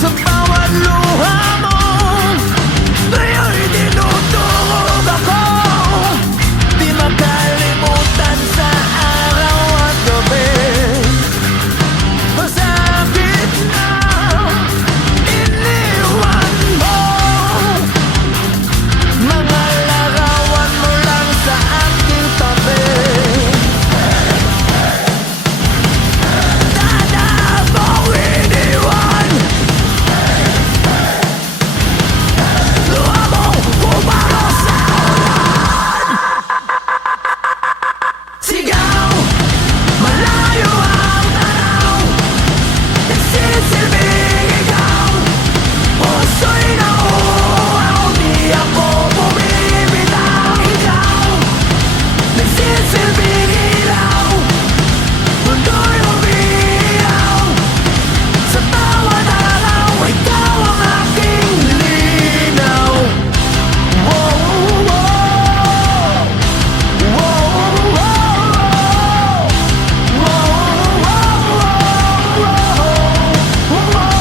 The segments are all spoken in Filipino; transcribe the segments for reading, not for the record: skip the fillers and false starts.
Sa bawat luha mo, ngayon tinutulog ako. Di makalimutan sa araw at gabi. Sa gitna, iniwan mo mga larawan mo lang sa aking tabi. Sana mong iniwan, luha mo bumaro sa ulan. Sigaw, malayo ang tanaw, nagsisilbing ikaw. Puso'y nauuaw, di ako bumibitaw. Ikaw, nagsisilbing ilaw, mundo'y umiiyaw. Sa bawat araw, ikaw ang aking linaw. Wow, wow, wow, wow,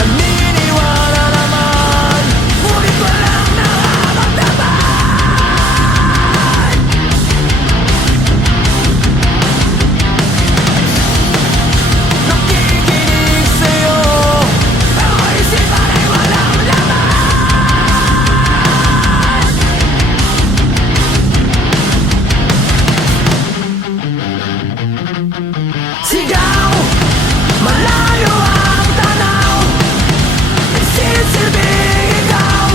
naniniwala naman, ngunit walang nararamdaman. Nakikinig sa'yo, pero isipan ay walang laman. Sigaw, malayo ang tanaw, nagsisilbing ikaw.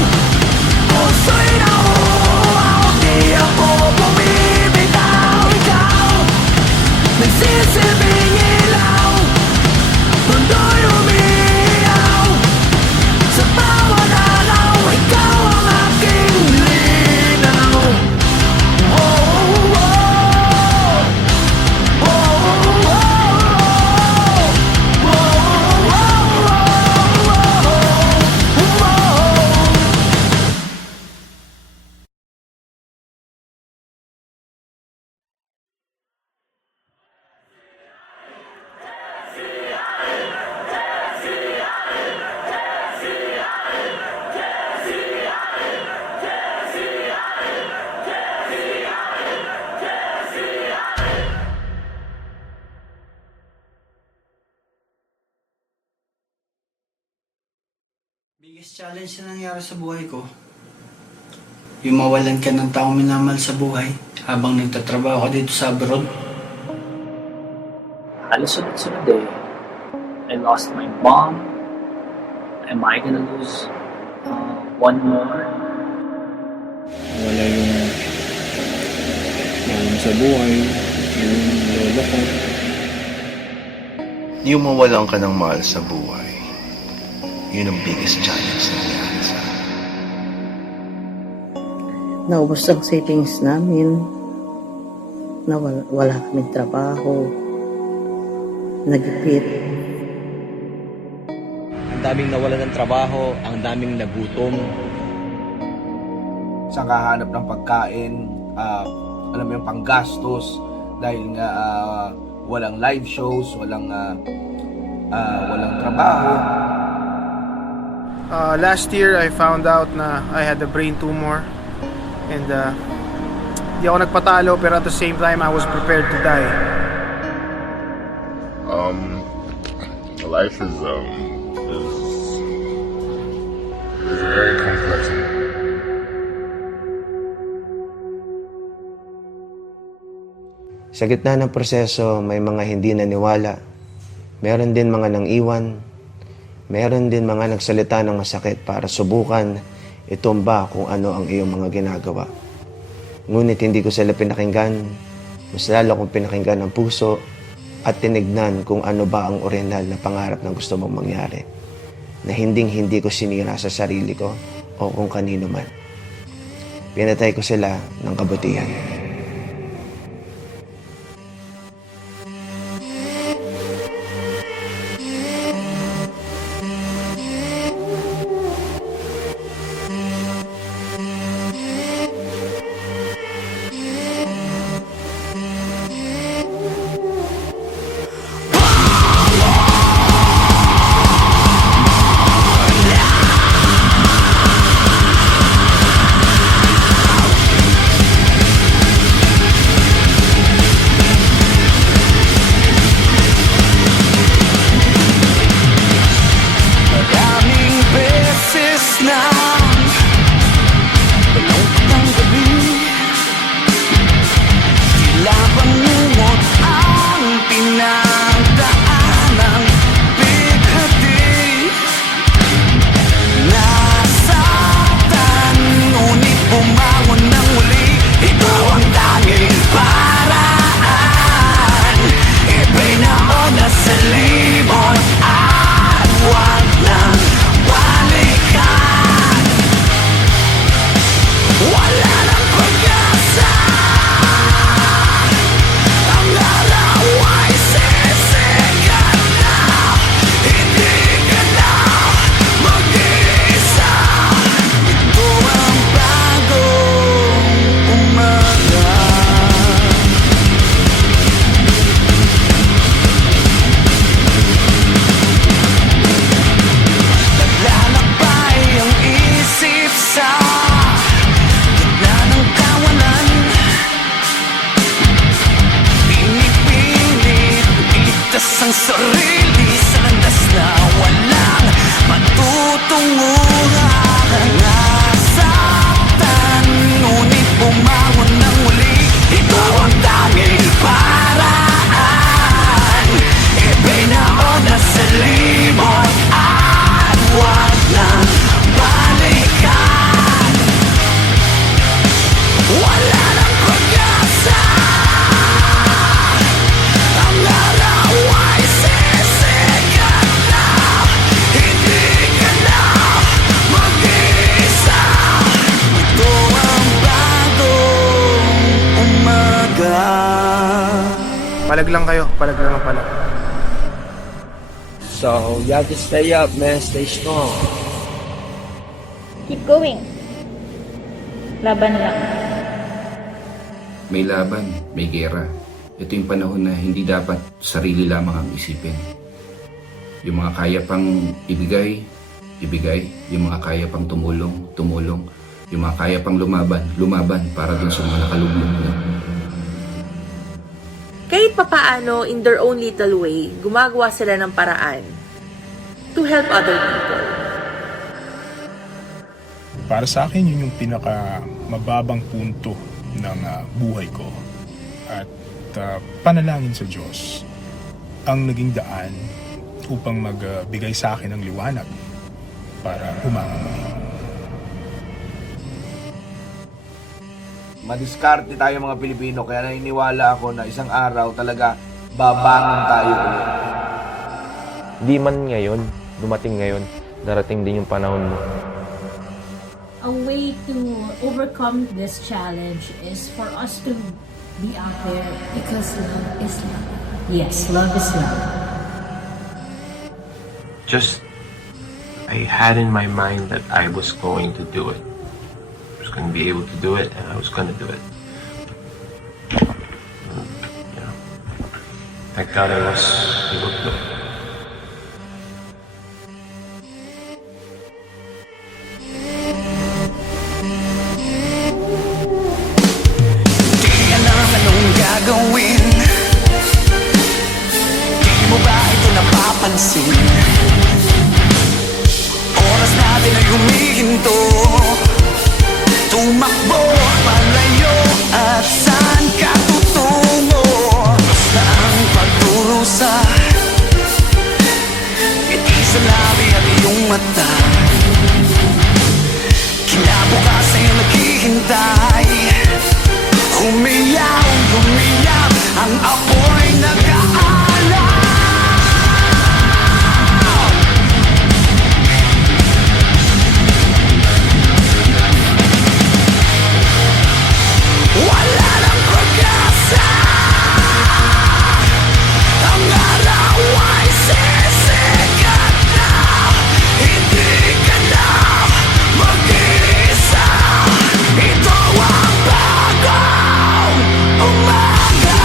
Puso'y nauuaw, di ako bumibitaw. Ikaw, nagsisilbing ilaw, mundo'y umiiyaw. Sa bawat araw, ikaw ang aking linaw. Oh, oh, Biggest challenge na nangyari sa buhay ko, yung mawalan ka ng taong minamahal sa buhay habang nagtatrabaho ka dito sa abroad. Halos sunod-sunod eh. I lost my mom. Am I gonna lose one more? Wala yung mahal sa buhay, yung lolo ko. Yung mawalan ka ng mahal sa buhay, yun ang biggest challenge na nangyari sa akin. Naubos ang savings namin. Wala kaming trabaho. Nagipit. Ang daming nawalan ng trabaho, ang daming nagutom. Sa kahanap ng pagkain, alam mo yung panggastos dahil nga walang live shows, walang trabaho. Last year I found out na I had a brain tumor and di ako nagpatalo, pero at the same time I was prepared to die. Life is very complex. Sa gitna ng proseso, may mga hindi naniwala. Meron din mga nang iwan. Meron din mga nagsalita ng masakit para subukan itumba kung ano ang iyong mga ginagawa. Ngunit hindi ko sila pinakinggan. Mas lalo kong pinakinggan ang puso at tinignan kung ano ba ang orihinal na pangarap na gusto mong mangyari. Na hindi ko sinira sa sarili ko o kung kanino man. Pinatay ko sila ng kabutihan. Palag lang kayo, palag lang ang palag. So, you have to stay up, man. Stay strong. Keep going. Laban lang. May laban, may gera. Ito yung panahon na hindi dapat sarili lamang ang isipin. Yung mga kaya pang ibigay, ibigay. Yung mga kaya pang tumulong, tumulong. Yung mga kaya pang lumaban, lumaban para dun sa mga nakalugmok na. Kahit papaano, in their own little way, gumagawa sila ng paraan to help other people. Para sa akin, yun yung pinaka mababang punto ng buhay ko. At panalangin sa Diyos ang naging daan upang magbigay sa akin ng liwanag para humangon muli. Madiskarte tayo mga Pilipino, kaya naniniwala ako na isang araw talaga babangon tayo ulit. Di man ngayon, dumating ngayon, darating din yung panahon mo. A way to overcome this challenge is for us to be out there because love is love. Yes, love is love. Just, I had in my mind that I was going to do it. I was going to be able to do it, and I was going to do it. Thank God I was able to do it. Gagawin, di mo ba ito napapansin? Oras natin ay humihinto, tumakbo, malayo, at saan ka tutungo? Basta ang pagdurusa, ngiti sa labi at iyong mata, kinabukasan ay naghihintay. Humiyaw, humiyaw, ang apoy nag-aalaw. Wala nang pag-asa, ang araw ay sisikat na. Hindi ka na mag-iisa, ito ang bago umaga.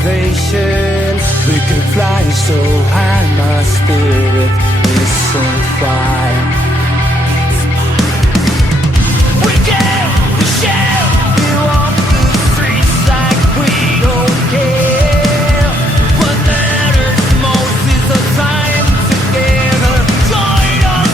Motivations, we can fly so high, my spirit is on fire. We dare, we share, we walk the streets like we don't care. What matters most is the time together. Join us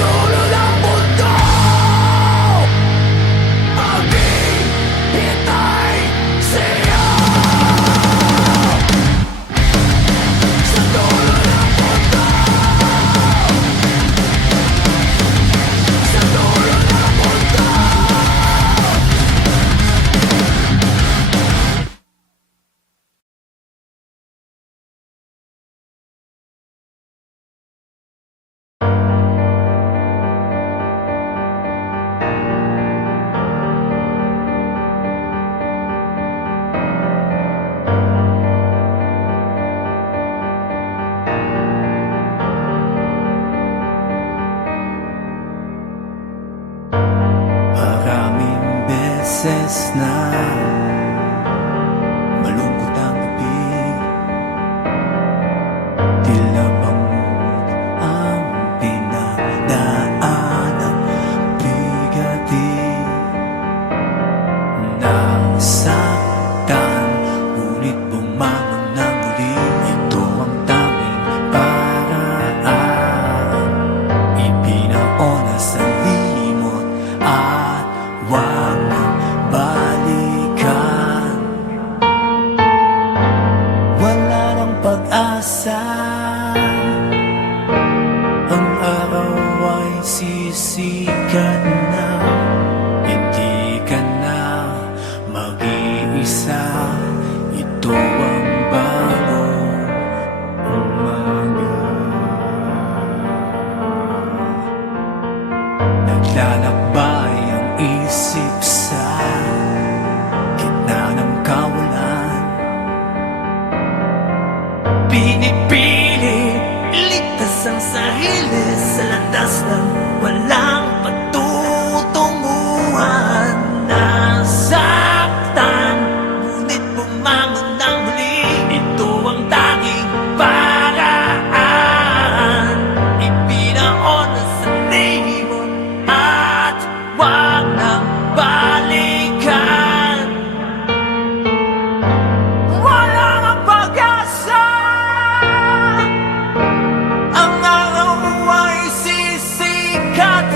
dulo ng mundo, maghihintay sa'yo. Sa dulo ng mundo, sa dulo ng mundo. Maraming beses na malungkot ang gabi, tila bangod ang pinagdaanan, bigatin, nasaktan, ngunit bumangon ng muli. Ito ang tanging paraan, ipinaona sa limot at wag nang balikan. Wala nang pag-asa, ang araw ay sisikat na, hindi ka na mag-iisa. Ito ang bagong umaga. Naglalakbay ang isip sa gitna ng kawalan, pinipilit iligtas ang sarili sa landas ng walang patutunguhan. Nasaktan, ngunit bumangon ng muli. Ito ang tanging paraan, ipinaona sa limot at wag nang balikan. Wala nang pag-asa, ang araw ay sisikat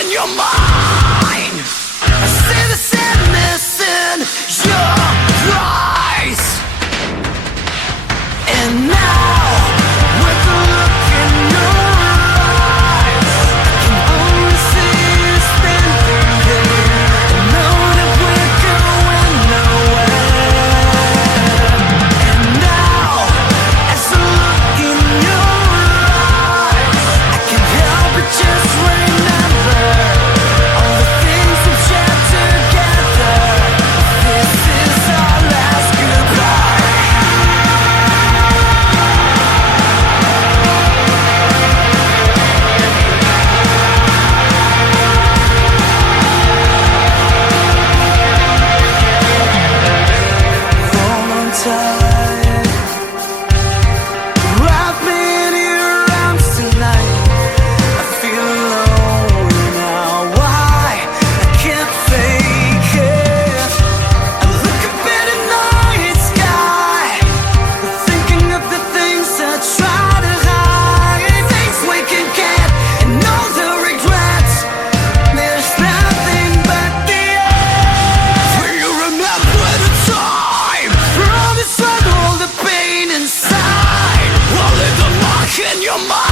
in your mind. I see the sadness in your eyes. And now, with the look in your eyes, I can only see you standing there. I know that we're going nowhere. And now, as I look in your eyes, I can't help but just remember all the things we've shared together. This is our last goodbye. Hold on tight. Wrap me in your arms tonight. I feel alone now. Why? I can't fake it. I look up at the night sky, thinking of the things I try to hide. Things we can get and all the regrets. There's nothing but the end. Will you remember the time? All the struggle, the pain inside. Will leave the mark in your mind.